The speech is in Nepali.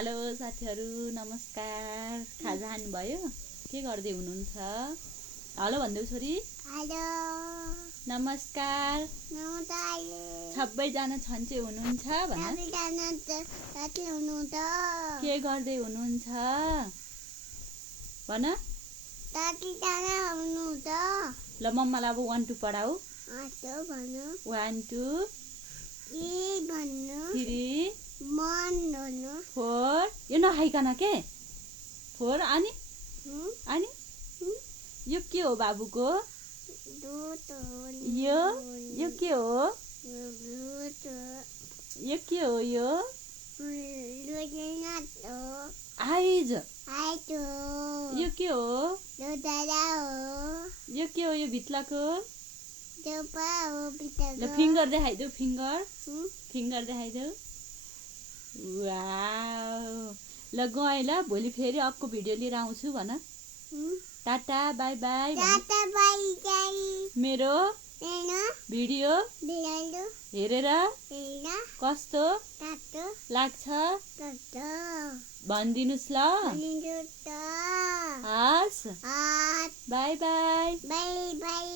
हेलो साथीहरु नमस्कार। खाजा खानु भयो? के गर्दै हुनुहुन्छ? हेलो भन्देऊ छोरी। हेलो नमस्कार। नमस्कार। सबैजना छन्चे हुनुहुन्छ भन। सबैजना साथी हुनुहुन्छ। के गर्दै हुनुहुन्छ? भन। सबैजना हुनुहुन्छ। ल मम्मालाई अब 1 2 पढाऊ। आतो भन्नु। 1 2 ए भन्नु। 3 मन भन्नु। 4 यो नखाइकन के? 4 अनि यो के हो बाबुको? दुध हो। यो के हो? दुध हो। यो के हो यो? दुधनाथ हो। आइज। आइज हो। यो के हो? दुधरा हो। यो के हो यो भित्लाको? चोपा हो भित्रको। ल फिंगर देखाइदेऊ फिंगर। हुँ? फिंगर देखाइदेऊ। वाउ। ल गए ल भोलि फेरि अर्को भिडियो लिएर आउँछु भन। Tata bye by. Tata bye by. मेरो भिडियो हेरेर कस्तो लाग्छ भनिदिनुस् ल। हस् बाई बाई। By by.